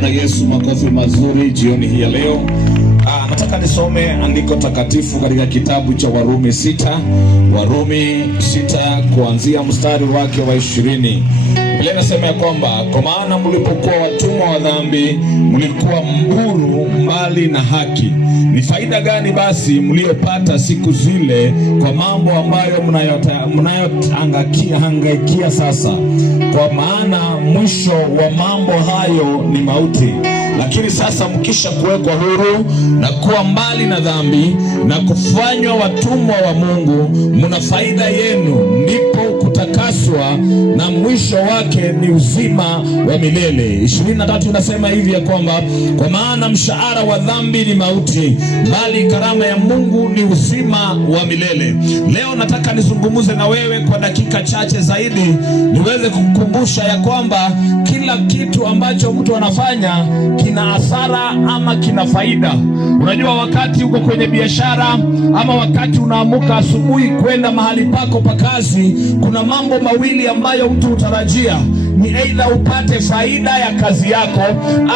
Bwana Yesu makofi mazuri jioni hii ya leo. Nataka nisome andiko takatifu katika kitabu cha Warumi 6 kuanzia mstari wake wa 20. Biblia inasema ya kwamba kwa maana mlipokuwa watumwa wa dhambi mlikuwa mburu mbali na haki. Ni faida gani basi mliopata siku zile kwa mambo ambayo mnayohangaikia sasa? Kwa maana mwisho wa mambo hayo ni mauti. Lakini sasa mkisha kuwekwa huru na kuwa mbali na dhambi na kufanywa watumwa wa Mungu, mna faida yenu, ndipo kutakaswa na mwisho wake ni uzima wa milele. 23 inasema hivi ya kwamba kwa maana mshahara wa dhambi ni mauti, bali karama ya Mungu ni uzima wa milele. Leo nataka nizungumuze na wewe kwa dakika chache zaidi, niweze kukukumbusha ya kwamba kila kitu ambacho mtu anafanya kina hasara ama kina faida. Unajua, wakati uko kwenye biashara ama wakati unaamuka asubuhi kwenda mahali pako pa kazi, kuna mambo mawili ambayo mtu utarajia. Ni aidha upate faida ya kazi yako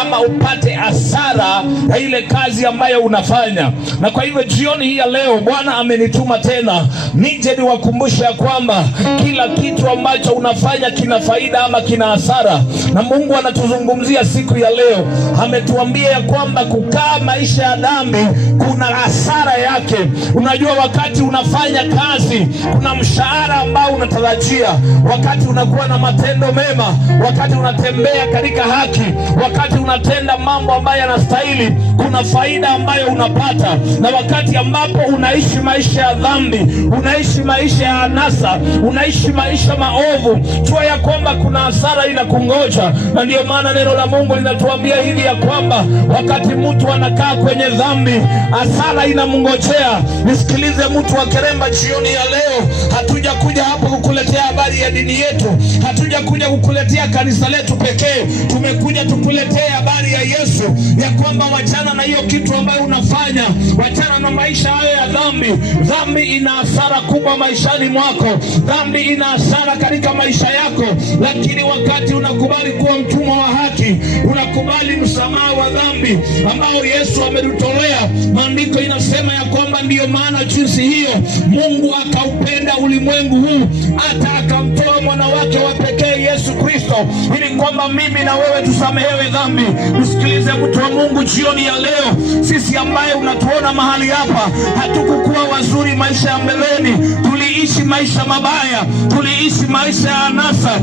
ama upate hasara ya ile kazi ambayo unafanya. Na kwa hivyo jioni hii ya leo Bwana amenituma tena nije niwakumbushe ya kwamba kila kitu ambacho unafanya kina faida ama kina hasara. Na Mungu anatuzungumzia siku ya leo, ametuambia ya kwamba kukaa maisha ya dhambi kuna hasara yake. Unajua, wakati unafanya kazi kuna mshahara ambao unatarajia, wakati unakuwa na matendo mema, wakati unatembea katika haki, wakati unatenda mambo ambayo yanastahili, kuna faida ambayo unapata. Na wakati ambapo unaishi maisha ya dhambi, unaishi maisha ya anasa, unaishi maisha maovu, jua ya kwamba kuna hasara inakungoja. Na ndio maana neno la Mungu linatuambia hivi ya kwamba wakati mtu anakaa kwenye dhambi, hasara inamngojea. Nisikilize mtu wa Keremba, jioni ya leo hatuja kuja hapo kukuletea habari ya dini yetu, hatuja kuja kukuletea kanisa letu pekee. Tumekuja tukuletea habari ya Yesu, ya kwamba wachana na hiyo kitu ambayo unafanya, wachana na maisha hayo ya dhambi. Dhambi ina hasara kubwa maishani mwako, dhambi ina hasara katika maisha yako. Lakini wakati unakubali kuwa mtumwa wa haki, unakubali msamaha wa dhambi ambao Yesu ametutolea, maandiko inasema ya kwamba ndiyo maana jinsi hiyo Mungu akaupenda ulimwengu huu hata akamtoa mwana wake wa pekee Yesu Kristo, ili kwamba mimi na wewe tusamehewe dhambi. Usikilize mtu wa Mungu, jioni ya leo sisi ambaye unatuona mahali hapa hatukukuwa wazuri maisha ya mbeleni. Tuliishi maisha mabaya, tuliishi maisha ya anasa,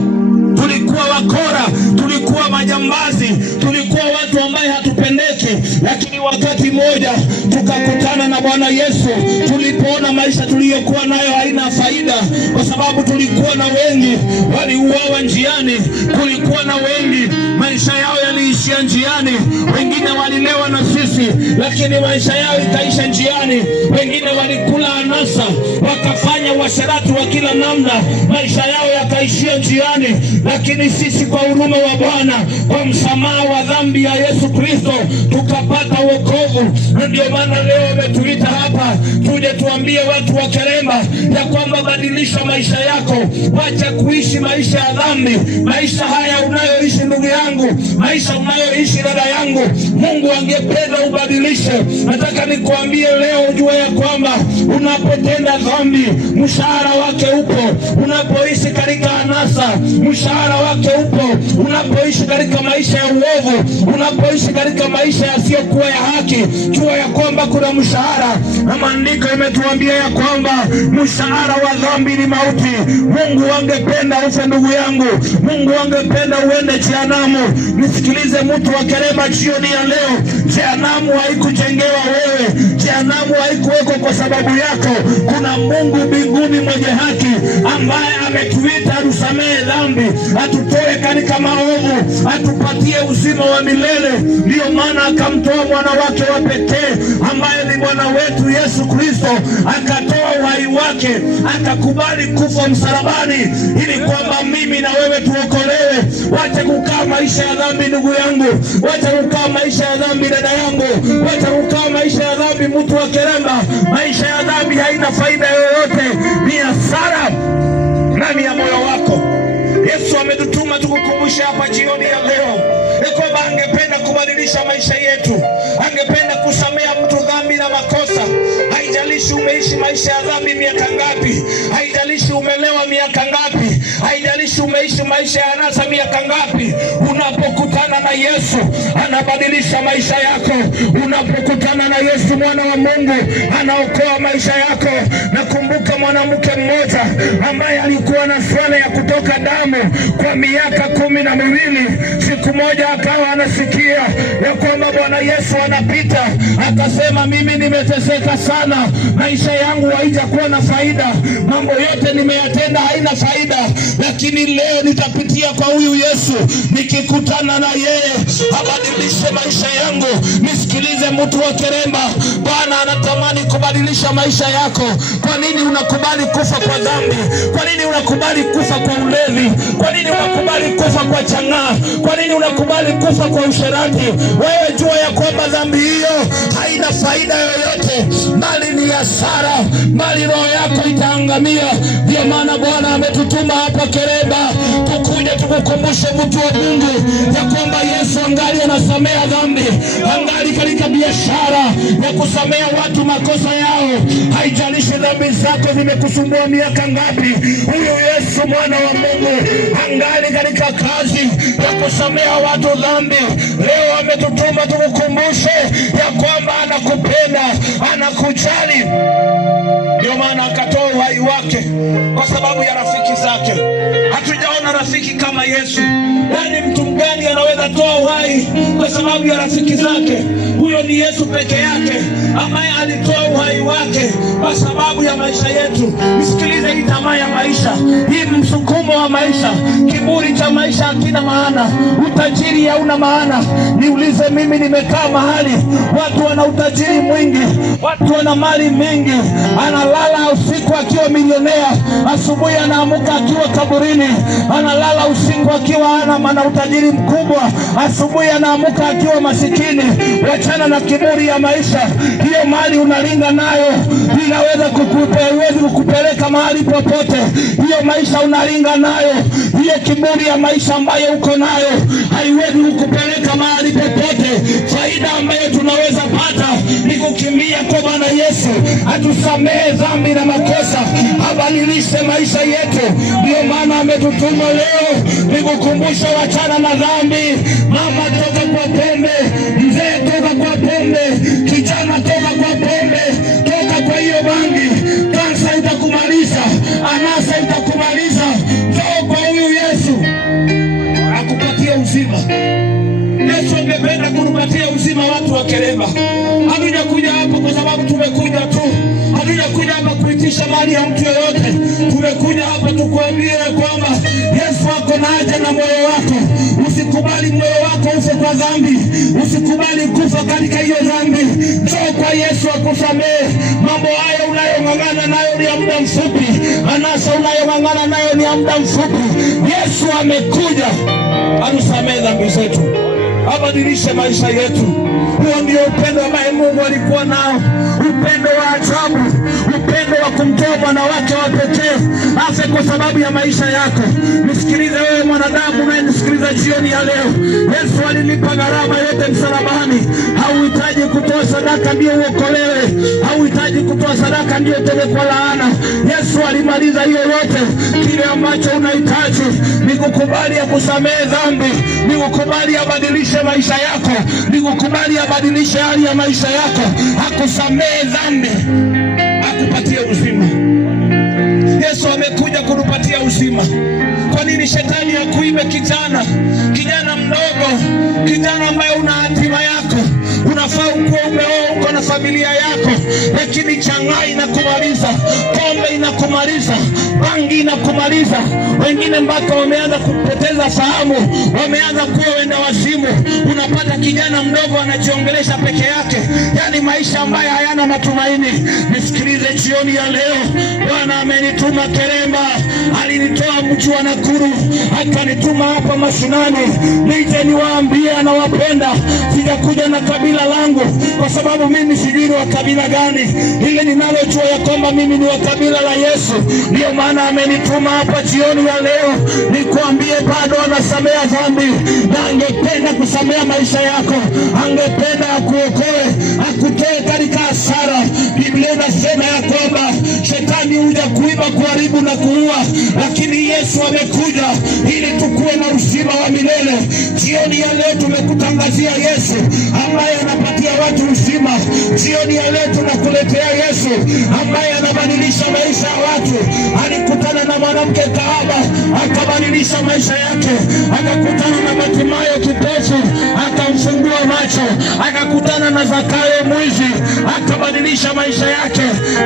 tulikuwa wakora, tulikuwa majambazi, tulikuwa watu ambaye hatupendeki. Lakini wakati mmoja tukakutana na Bwana Yesu, tulipoona maisha tuliyokuwa nayo haina faida, kwa sababu tulikuwa na wengi waliuawa njiani, kulikuwa na wengi maisha yao yaliishia njiani, wengine walilewa na sisi lakini maisha yao ikaisha njiani, wengine walikula anasa wakafanya uasherati wa kila namna, maisha yao yakaishia njiani. Lakini sisi kwa huruma wa Bwana, kwa msamaha wa dhambi ya Yesu Kristo, tukapata wokovu. Ndio maana leo ametuita hapa tuje tuambie watu wa Keremba ya kwamba badilisha maisha yako, wacha kuishi maisha ya dhambi. Maisha haya unayoishi ndugu yangu, maisha unayoishi dada yangu, Mungu angependa ubadilishe. Nataka nikuambie leo ujue ya kwamba unapotenda dhambi mshahara wake upo, unapoishi katika anasa mshahara wake upo, unapoishi katika maisha ya uovu, unapoishi katika maisha yasiyokuwa ya haki, jua ya kwamba kuna mshahara. Na maandiko imetuambia ya kwamba mshahara wa dhambi ni mauti. Mungu angependa ufe ndugu yangu, Mungu angependa uende jehanamu. Nisikilize mtu wa Keremba, jioni ya leo jehanamu haikujengewa wewe, jehanamu haikuwekwa kwa sababu yako. Kuna Mungu mbinguni mwenye haki ambaye ametuita tusamehe dhambi, atutoe katika maovu, atupatie uzima wa milele. Ndiyo maana akamtoa mwana wake wa pekee ambaye ni Bwana wetu Yesu Kristo, akatoa uhai wake, akakubali kufa msalabani ili kwamba mimi na wewe tuokolewe. Wacha kukaa maisha ya dhambi ndugu yangu, wacha kukaa maisha ya dhambi dada yangu, wacha kukaa maisha ya dhambi mtu wa Keremba. Maisha ya dhambi haina faida yoyote, ni hasara ndani ya moyo wako. Yesu ametutuma tukukumbusha hapa jioni ya leo kwamba angependa kubadilisha maisha yetu. Angependa kusamea mtu dhambi na makosa. Haijalishi umeishi maisha ya dhambi miaka ngapi, haijalishi umelewa miaka ngapi, haijalishi umeishi maisha ya anasa miaka ngapi. Unapokutana na Yesu anabadilisha maisha yako. Unapokutana na Yesu mwana wa Mungu anaokoa maisha yako. Nakumbuka mwanamke mmoja ambaye alikuwa na swala ya kutoka damu kwa miaka 12. Siku moja akawa anasikia ya kwamba Bwana Yesu anapita, akasema mimi nimeteseka sana, maisha yangu haijakuwa na faida, mambo yote nimeyatenda haina faida, lakini leo nitapitia kwa huyu Yesu. Nikikutana na yeye abadilishe maisha yangu. Nisikilize mtu wa Keremba, Bwana anatamani kubadilisha maisha yako. Kwa nini unakubali kufa kwa dhambi? Kwa nini unakubali kufa kwa ulevi? Kwa nini unakubali kufa kwa chang'aa? Kwa nini unakubali kufa kwa usherati? Wewe jua ya kwamba dhambi hiyo haina faida yoyote, bali ni hasara, bali roho yako itaangamia. Ndio maana Bwana ametutuma hapa Keremba tukuje tukukumbushe mtu wa Mungu ya kwamba Yesu angali anasamea dhambi, angali katika biashara ya kusamea watu makosa yao. Haijalishi dhambi zako zimekusumbua miaka ngapi, huyo Yesu mwana wa Mungu angali katika kazi ya kusamea watu dhambi. Leo ametutuma tukukumbushe ya kwamba anakupenda, anakujali. Ndio maana akatoa uhai wake kwa sababu ya rafiki zake. Hatujaona rafiki kama Yesu. Yaani mtu mgani anaweza toa uhai kwa sababu ya rafiki zake? Huyo ni Yesu peke yake ambaye alitoa uhai wake kwa sababu ya maisha yetu. Nisikilize, hii tamaa ya maisha, hii msukumo wa maisha, kiburi cha maisha hakina maana, utajiri hauna maana. Niulize mimi, nimekaa mahali watu wana utajiri mwingi, watu wana mali mingi, analala usiku akiwa milionea, asubuhi anaamuka akiwa kaburini. Analala usiku akiwa ana utajiri mkubwa, asubuhi anaamuka akiwa masikini. Wachana na kiburi ya maisha. Hiyo mali unalinga nayo inaweza kukupeleka mahali popote. Hiyo maisha unalinga nayo, hiyo kiburi ya maisha ambayo uko nayo haiwezi kukupeleka mahali popote. Faida ambayo tunaweza pata ni kukimbia kwa Bwana Yesu, atusamehe dhambi na makosa, abadilishe maisha yetu. Ndio maana ametutuma leo nikukumbusha, wachana na dhambi. Mama, toka kwa pombe. Mzee, toka kwa pombe. Kijana, toka kwa pombe. Toka kwa hiyo bangi. Kansa itakumaliza, anasa itakumaliza. Njoo kwa huyu Yesu akupatie uzima. Yesu angependa kutupatia uzima watu wa Keremba. Hatujakuja hapa kwa sababu tumekuja tu. Hatujakuja hapa kuitisha mali ya mtu yoyote. Tumekuja hapa tukuambie kwamba Yesu ako na haja na moyo wako. Usikubali moyo wako ufe kwa dhambi. Usikubali kufa katika hiyo dhambi. Njoo kwa Yesu akusamehe. Mambo haya unayong'ang'ana nayo ni ya muda mfupi. Anasa unayong'ang'ana nayo ni ya muda mfupi. Yesu amekuja atusamehe dhambi zetu, abadilishe maisha yetu. Huo ndio upendo ambaye Mungu alikuwa nao, upendo wa ajabu, upendo wa kumtoa mwana wake wa pekee afe kwa sababu ya maisha yako. Nisikilize wewe mwanadamu unayenisikiliza jioni ya leo, Yesu alilipa gharama yote msalabani. Hauhitaji kutoa sadaka ndio uokolewe, hauhitaji kutoa sadaka ndio utoke kwa laana. Yesu alimaliza hiyo yote. Kile ambacho unahitaji ni kukubali akusamehe dhambi, ni kukubali abadilishe maisha yako, ni kukubali abadilishe hali ya maisha yako, akusamehe dhambi, akupatie uzima. Yesu amekuja kutupatia uzima. Kwa nini shetani akuibe kijana mdogo, kijana ambaye una hatima yako, unafaa ukuwa umeoa, uko na familia yako, lakini chang'aa inakumaliza, pombe inakumaliza, bangi inakumaliza. Wengine mpaka wameanza kupoteza fahamu, wameanza kuwa wenda wazimu. Unapata kijana mdogo anajiongelesha peke yake, yani maisha ambayo hayana matumaini. Nisikilize jioni ya leo, Bwana amenituma Keremba, alinitoa mji wa Nakuru, akanituma hapa mashinani nije niwaambie anawapenda. Sijakuja na kabila langu kwa sababu mimi sijui wa kabila gani, ile ninalojua ya kwamba mimi ni wa kabila la Yesu. Ndio maana amenituma hapa jioni ya leo nikuambie bado anasamea dhambi na angependa kusamea maisha yako, angependa akuokoe, akutoe katika hasara. Biblia inasema ya kwamba shetani huja kuiba, kuharibu na kuua, lakini Yesu amekuja ili tukue na uzima wa milele. Jioni ya leo tumekutangazia Yesu ambaye anapatia watu uzima. Jioni ya leo tunakuletea Yesu ambaye anabadilisha maisha ya watu. Alikutana na mwanamke kahaba, akabadilisha maisha yake. Akakutana na Bartimayo kipofu, akamfungua macho. Akakutana na Zakayo mwizi, akabadilisha maisha yake.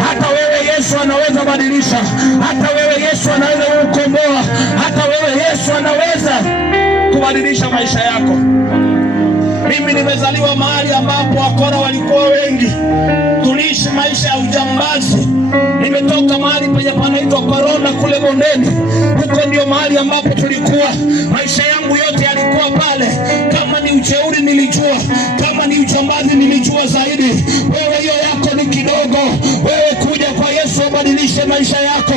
Hata wewe Yesu anaweza badilisha. Hata wewe Yesu anaweza kukomboa. Hata wewe Yesu anaweza kubadilisha maisha yako. Mimi nimezaliwa mahali ambapo wakora walikuwa wengi. Tuliishi maisha ya ujambazi. Nimetoka mahali penye panaitwa Korona kule bondeni. Huko ndio mahali ambapo tulikuwa. Maisha yangu yote yalikuwa pale. Kama ni ujeuri nilijua, kama ni ujambazi nilijua zaidi. Wewe hiyo yako ni kidogo. Wewe kuja kwa Yesu abadilishe maisha yako.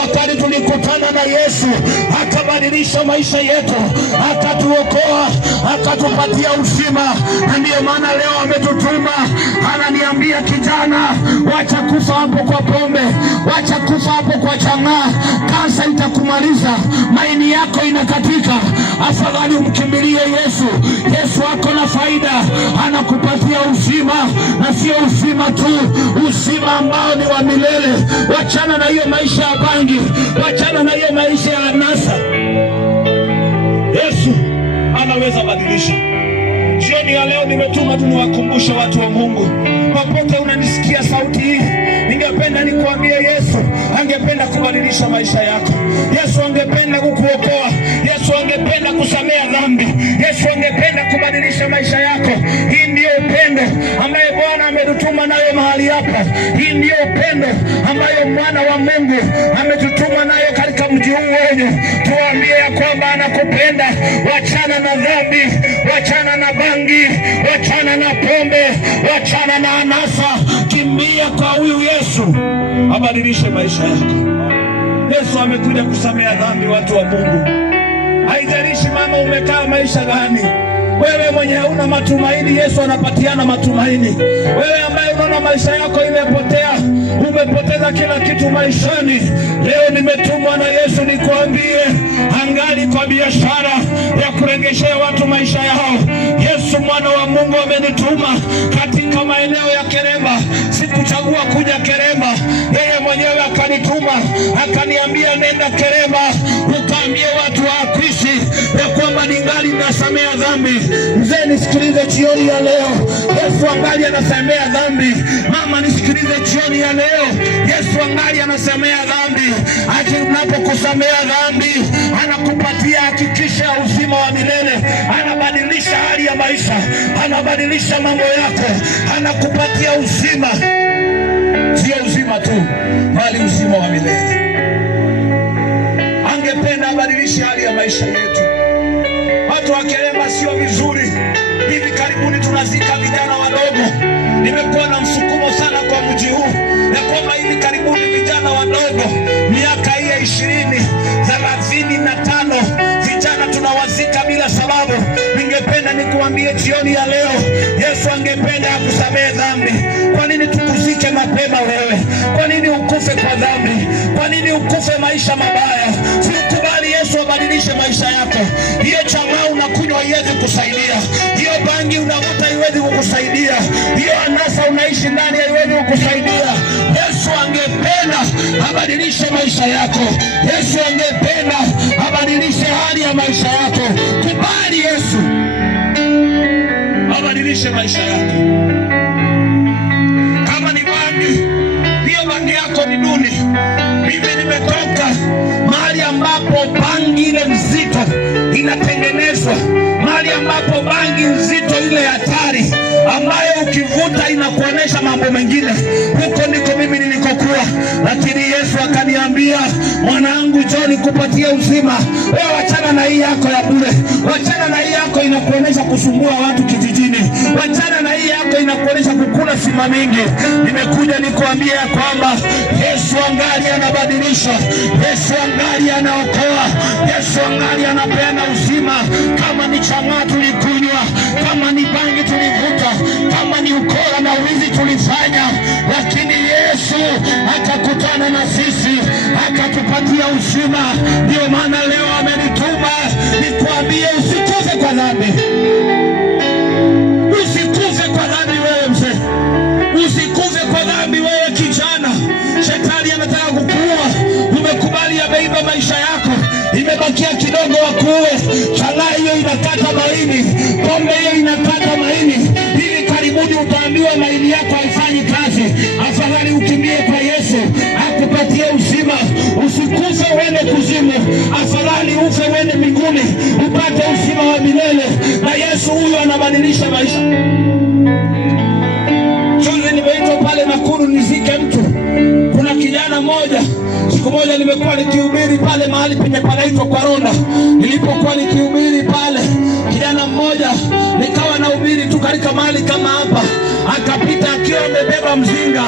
Wakati tulikutana na Yesu, akabadilisha maisha yetu, akatuokoa, akatupatia uzima. Na ndiyo maana leo ametutuma, ananiambia kijana, wacha kufa hapo kwa pombe, wacha kufa hapo kwa chang'aa. Kansa itakumaliza, maini yako inakatika. Afadhali umkimbilie Yesu. Yesu ako na faida, anakupatia uzima, na sio uzima tu, uzima ambao ni wa milele. Wachana na hiyo maisha ya bangi, wachana na hiyo maisha ya anasa. Yesu anaweza badilisha. Jioni ya leo nimetuma tu niwakumbushe watu wa Mungu. Popote unanisikia sauti hii, ningependa nikuambie Yesu angependa kubadilisha maisha yako. Yesu angependa kukuokoa. Yesu angependa kusamea dhambi. Yesu angependa kubadilisha maisha yako. Hii ndiyo upendo ambaye Bwana ametutuma nayo mahali hapa. Hii ndiyo upendo ambayo Mwana wa Mungu ametutuma nayo katika mji huu wenu. Tuambie ya kwamba anakupenda. Wachana na dhambi, wachana na bangi, wachana na pombe, wachana na anasa. Kimbia kwa huyu Yesu abadilishe maisha yako. Yesu amekuja kusamea dhambi, watu wa Mungu. Haijalishi mama umekaa maisha gani. Wewe mwenye hauna matumaini, Yesu anapatiana matumaini. Wewe ambaye unaona maisha yako imepotea, umepoteza kila kitu maishani, leo nimetumwa na Yesu nikuambie, angali kwa biashara ya kurejeshea watu maisha yao. Yesu Mwana wa Mungu amenituma katika maeneo ya Keremba. Sikuchagua kuja Keremba, yeye mwenyewe akanituma, akaniambia nenda Keremba ukaambie watu wa Kristo ya kwamba ningali nasamea dhambi. Mzee nisikilize jioni ya leo, Yesu angali anasamea dhambi. Mama nisikilize jioni ya leo, Yesu angali anasamea dhambi. Aje unapokusamea dhambi, anakupatia hakikisha uzima wa milele. Anabadilisha hali ya maisha, anabadilisha mambo yako, anakupatia uzima. Sio uzima tu, bali uzima wa milele. Angependa abadilishe hali ya maisha yetu. Watu wa Keremba sio vizuri. Hivi karibuni tunazika vijana wadogo. Nimekuwa na msukumo sana kwa mji huu ya kwamba hivi karibuni vijana wadogo miaka hii ya 20, 35 vijana tunawazika bila sababu. Ningependa nikuambie jioni ya leo, Yesu angependa akusamehe dhambi. Kwa nini tukuzike mapema wewe? Kwa nini ukufe kwa dhambi? Kwa nini ukufe maisha mabaya? Sikubali Yesu abadilishe maisha yako. Hiyo chang'aa unakunywa haiwezi kusaidia. Hiyo bangi unavuta haiwezi kukusaidia. Hiyo anasa unaishi ndani haiwezi kukusaidia. Yesu angependa abadilishe maisha yako. Yesu angependa abadilishe hali ya maisha yako. Kubali Yesu abadilishe maisha yako. Kama ni bangi, hiyo bangi yako ni duni. Mimi nimetoka mahali ambapo bangi ile mzito inatengenezwa, mahali ambapo bangi nzito ile hatari ambayo ukivuta inakuonesha mambo mengine. Huko ndiko mimi nilikokuwa, lakini Yesu akaniambia, mwanangu, njoo nikupatie uzima. Wewe wachana na hii yako ya bure, wachana na hii yako inakuonesha kusumbua watu kijijini, wachana na hii yako inakuonesha kukula sima mingi. Nimekuja nikuambia ya kwamba Yesu angali anabadilisha, Yesu angali anaokoa, Yesu angali anapeana uzima. Kama ni chang'aa tulikunywa, kama ni ukora na wizi tulifanya, lakini Yesu akakutana na sisi akatupatia uzima. Ndio maana leo amenituma nikwambie usikufe kwa dhambi. Usikufe kwa dhambi wewe mzee, usikufe kwa dhambi wewe kijana. Shetani anataka kukuua. Umekubali ameiba maisha yako, imebakia kidogo wakuue. Chang'aa hiyo inakata maini, pombe hiyo inakata maini. Hivi karibuni utaambiwa maini yako haifanyi kazi. Afadhali ukimbie kwa Yesu akupatie uzima. Usikufe uende kuzimu, afadhali ufe uende mbinguni upate uzima wa milele. Na Yesu huyu anabadilisha maisha. Juzi nimeitwa pale Nakuru nizike mtu. Kuna kijana mmoja, siku moja nimekuwa nikihubiri pale mahali penye panaitwa kwa Ronda. Nilipokuwa nikihubiri pale, kijana mmoja nikawa nahubiri tu katika mahali kama hapa, akapita akiwa amebeba mzinga,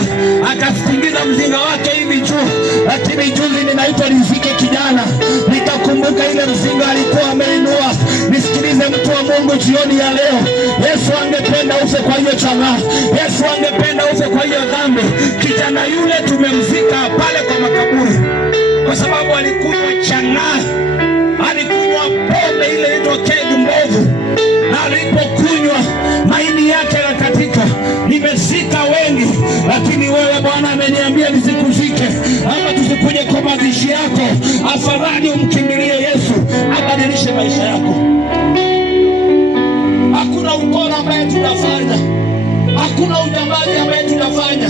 akasingiza mzinga wake hivi juu. Lakini juzi ninaitwa nizike kijana, nikakumbuka ile mzinga alikuwa ameinua. Nisikilize mtu wa Mungu jioni ya leo, Yesu angependa ufe kwa hiyo chang'aa. Yesu angependa ufe kwa hiyo dhambi. Kijana yule tumemzika pale kwa makaburi kwa sababu alikunywa chang'aa, alikunywa pombe ile inaitwa kegi mbovu, na alipokunywa maini yake yakatika. Nimezika wengi, lakini wewe Bwana ameniambia nisikuzike ama tusikuje kwa mazishi yako. Afadhali umkimbilie Yesu abadilishe maisha yako. Hakuna ukora ambaye tunafanya, hakuna ujambazi ambaye tunafanya.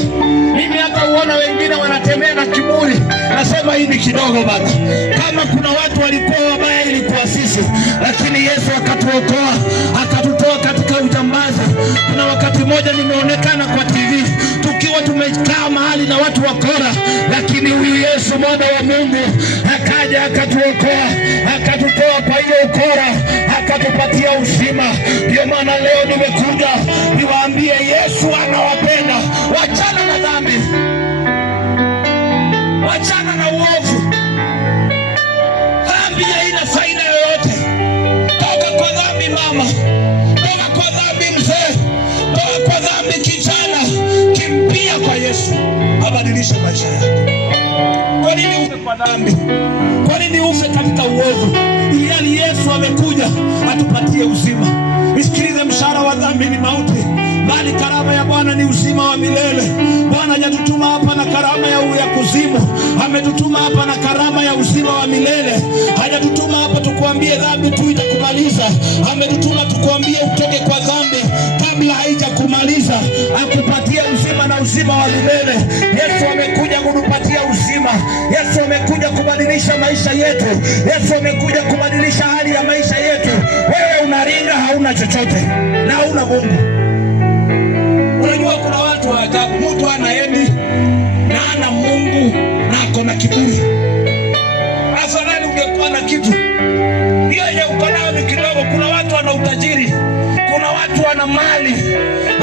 Mimi hata uona wengine wanatembea na kiburi, nasema hii ni kidogo bana. Kama kuna watu walikuwa wabaya ilikuwa sisi, lakini Yesu akatuokoa, akatutoa katika ujambazi. Kuna wakati mmoja nimeonekana kwa TV tukiwa tumekaa mahali na watu wakora, lakini huyu Yesu mwana wa Mungu akaja akatuokoa, akatutoa kwa hiyo ukora, akatupatia uzima. Ndio maana leo nimekuja niwaambie Yesu anawapenda. Wachana na dhambi, wachana na uovu. Dhambi haina faida yoyote. Toka kwa dhambi mama, toka kwa dhambi mzee, toka kwa dhambi kijana. Kimbia kwa Yesu abadilishe maisha yako. Kwa nini ufe kwa dhambi? Kwa nini ufe katika uovu? Ili Yesu amekuja atupatie uzima. Nisikilize, mshahara wa dhambi ni mauti, bali karama ya Bwana ni uzima wa milele. Bwana hajatutuma hapa na karama ya kuzimu, ametutuma hapa na karama ya uzima wa milele. Hajatutuma hapa tukuambie dhambi tu itakumaliza, ametutuma tukuambie utoke kwa dhambi kabla haijakumaliza, akupatia uzima na uzima wa milele. Yesu amekuja kutupatia uzima. Yesu amekuja kubadilisha maisha yetu. Yesu amekuja kubadilisha hali ya maisha yetu. Wewe unaringa hauna chochote na hauna Mungu. Unajua kuna watu wa ajabu, mtu anaendi na ana Mungu na ako na kiburi. Afadhali ungekuwa na kitu, hiyo yenye uko nayo ni kidogo. Kuna watu wana utajiri, kuna watu wana mali,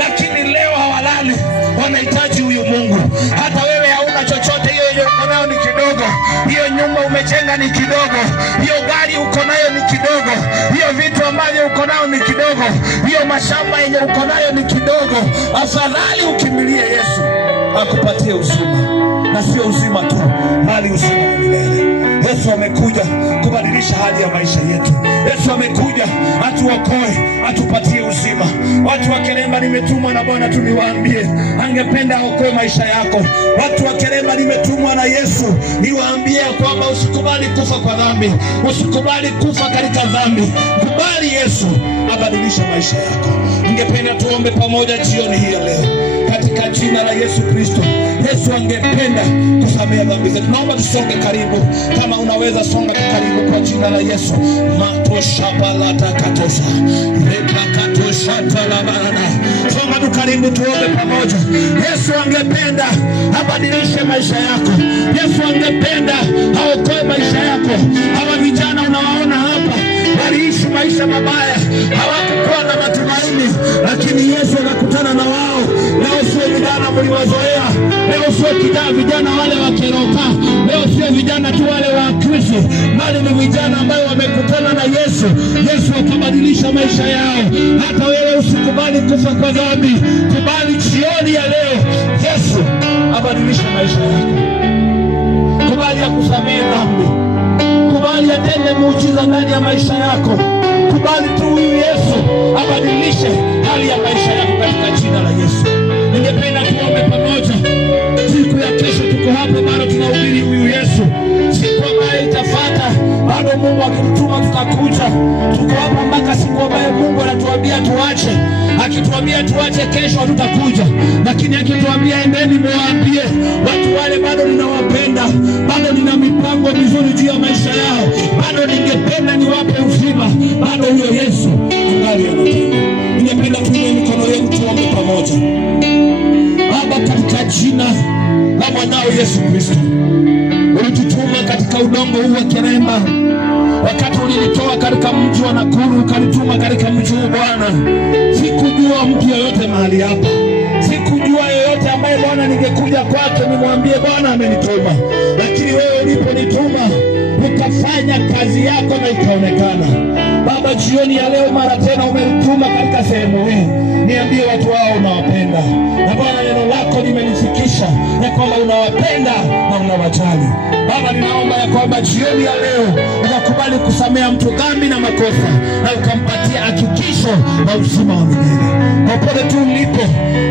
lakini leo hawalali, wanahitaji huyu Mungu. Hata wewe hauna chochote, hiyo yenye uko nayo ni kidogo. Hiyo nyumba umejenga ni kidogo, hiyo gari uko nayo ni kidogo, hiyo vitu ambavyo uko nayo ni kidogo, hiyo mashamba yenye uko nayo ni kidogo. Afadhali ukimbilie Yesu akupatie uzima, na sio uzima tu, bali uzima wa milele. Yesu amekuja kubadilisha hali ya maisha yetu. Yesu amekuja atuokoe, atupatie uzima. Watu wa Keremba nimetumwa na Bwana tu niwaambie, angependa aokoe maisha yako. Watu wa Keremba nimetumwa na Yesu niwaambie kwamba usikubali kufa kwa dhambi, usikubali kufa katika dhambi. Kubali Yesu abadilisha maisha yako. Ningependa tuombe pamoja jioni hii leo katika jina la Yesu Kristo. Yesu angependa kusamehe dhambi zetu. Naomba tusonge karibu, kama unaweza songa karibu kwa jina la Yesu. Matoshabalata katosa repakatosha talabarana. Songa tu karibu, tuombe pamoja. Yesu angependa abadilishe maisha yako. Yesu angependa aokoe maisha yako. Hawa vijana unawaona hapa waliishi maisha mabaya, hawakuwa na matumaini, lakini Yesu anakutana na wao. Leo sio vijana mliwazoea, leo sio vijana wale wa Keroka, leo sio vijana tu wale wa Kristo, bali ni vijana ambao wamekutana na Yesu. Yesu akabadilisha maisha yao. Hata wewe usikubali kufa kwa dhambi, kubali jioni ya leo Yesu abadilishe maisha yako. Kubali akusamehe dhambi. Kubali atende muujiza ndani ya maisha yako. Kubali tu huyu Yesu abadilishe hali ya maisha yako katika jina la Yesu. Ningependa tuombe pamoja. Siku ya kesho tuko hapa bado tunahubiri huyu Yesu. Siku ambayo itafuata bado Mungu akitutuma tutakuja. Tuko hapa mpaka siku ambayo Mungu anatuambia tuache. Akituambia tuache kesho hatutakuja. Lakini akituambia endeni muwaambie watu wale bado ninawapenda. Bado nina mipango mizuri juu ya maisha yao. Bado ningependa niwape uzima. Bado huyo Yesu angali anatenda. Ningependa tuinue mikono yetu tuombe pamoja. Baba, katika jina la mwanao Yesu Kristo, ulitutuma katika udongo huu wa Kiremba. Wakati ulinitoa katika mji wa Nakuru ukanituma katika mji huu Bwana, sikujua mtu yeyote mahali hapa. Sikujua yeyote ambaye Bwana ningekuja kwake nimwambie Bwana amenituma. Lakini wewe uliponituma ukafanya kazi yako na ikaonekana. Baba, jioni ya leo mara tena umenituma katika sehemu hii niambie watu wao unawapenda. Na Bwana, neno lako limenifikisha ya kwamba unawapenda na unawajali. Baba, ninaomba ya kwamba jioni ya leo ukakubali kusamea mtu dhambi na makosa na ukampatia hakikisho na uzima wa milele. Popote tu ulipo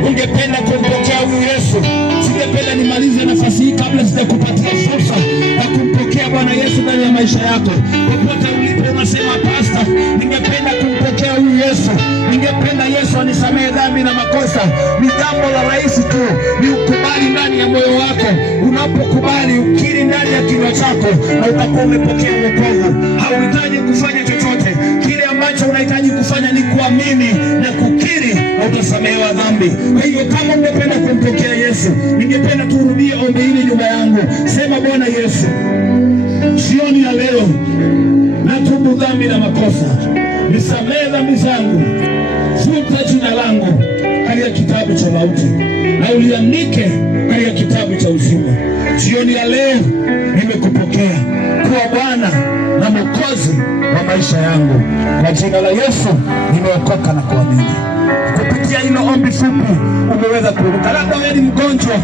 ungependa kumpokea huyu Yesu, singependa nimalize nafasi hii kabla sijakupatia fursa ya kumpokea Bwana Yesu ndani ya maisha yako. Popote ulipo unasema pastor, ningependa kumpokea huyu Yesu. Ningependa Yesu anisamehe dhambi na makosa. Ni jambo la rahisi tu, ni ukubali ndani ya moyo wako. Unapokubali ukiri ndani ya kinywa chako na utakuwa umepokea wokovu. Hauhitaji kufanya chochote. Kile ambacho unahitaji kufanya ni kuamini na kukiri na utasamehewa dhambi. Kwa hivyo kama ungependa kumpokea Yesu, ningependa turudie ombi hili nyuma yangu. Sema, Bwana Yesu, jioni ya leo natubu dhambi na makosa. Nisamehe dhambi zangu. Futa jina langu katika kitabu cha mauti na uliandike katika kitabu cha uzima. Jioni ya leo nimekupokea kuwa Bwana na Mwokozi wa maisha yangu. Kwa jina la Yesu nimeokoka na kuamini. Kupitia hilo ombi fupi umeweza kuruka. Labda wewe ni mgonjwa,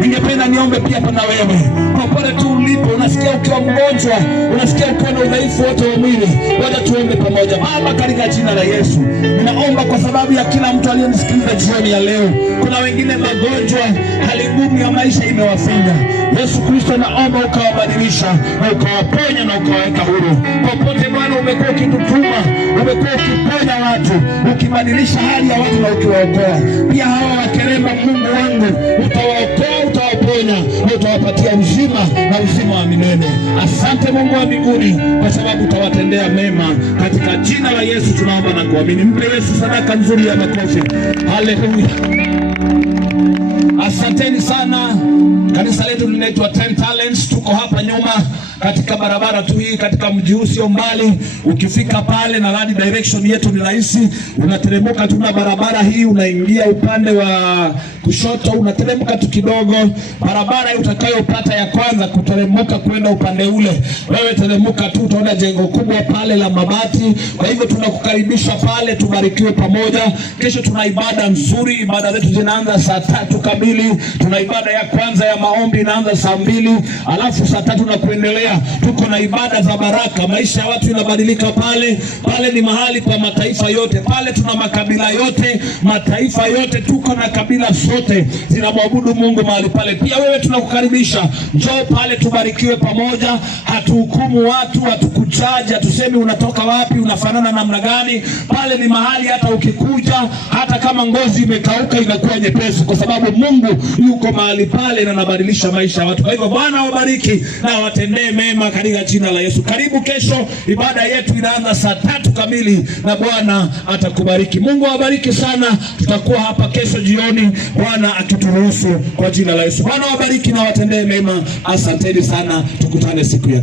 ningependa niombe pia na wewe. Popote tu ulipo unasikia ukiwa mgonjwa, unasikia ukiwa na udhaifu wote wa mwili, wacha tuombe pamoja. Baba, katika jina la Yesu ninaomba kwa sababu ya kila mtu aliyenisikiliza jioni ya leo. Kuna wengine magonjwa, hali ngumu ya maisha imewafinya. Yesu Kristo, naomba ukawabadilisha na ukawaponya na ukawaweka huru. Popote Bwana umekuwa ukitutuma, umekuwa ukiponya watu, ukibadilisha hali ya watu na ukiwaokoa. Pia hawa wa Kiremba, Mungu wangu, utawaokoa, utawaponya na utawapatia uzima na uzima wa milele. Asante Mungu wa mbinguni kwa sababu utawatendea mema. Katika jina la Yesu tunaomba na kuamini. Mpe Yesu sadaka nzuri ya makofi. Haleluya. Asanteni sana. Kanisa letu linaitwa 10 Talents. Tuko hapa nyuma katika barabara tu hii katika mji huu sio mbali. Ukifika pale na radi direction yetu ni rahisi. Unateremka tu na barabara hii, unaingia upande wa kushoto, unateremka tu kidogo. Barabara utakayopata ya kwanza kuteremka kwenda upande ule, wewe teremka tu utaona jengo kubwa pale la mabati. Kwa hivyo tunakukaribisha pale, tubarikiwe pamoja. Kesho tuna ibada nzuri. Ibada zetu zinaanza saa 3 kamili. Tuna ibada ya kwanza ya maombi inaanza saa 2, alafu saa 3 na kuendelea tuko na ibada za baraka. Maisha ya watu inabadilika pale. Pale ni mahali pa mataifa yote. Pale tuna makabila yote, mataifa yote, tuko na kabila zote zinamwabudu Mungu mahali pale. Pia wewe tunakukaribisha, njoo pale tubarikiwe pamoja. Hatuhukumu watu, hatukuchaja, tuseme unatoka wapi, unafanana namna gani. Pale ni mahali hata ukikuja, hata kama ngozi imekauka inakuwa nyepesi, kwa sababu Mungu yuko mahali pale na anabadilisha maisha ya watu. Kwa hivyo Bwana wabariki na watendee mema katika jina la Yesu. Karibu kesho, ibada yetu inaanza saa 3 kamili na Bwana atakubariki. Mungu awabariki sana. Tutakuwa hapa kesho jioni Bwana akituruhusu kwa jina la Yesu. Bwana wabariki na watendee mema. Asanteni sana. Tukutane siku ya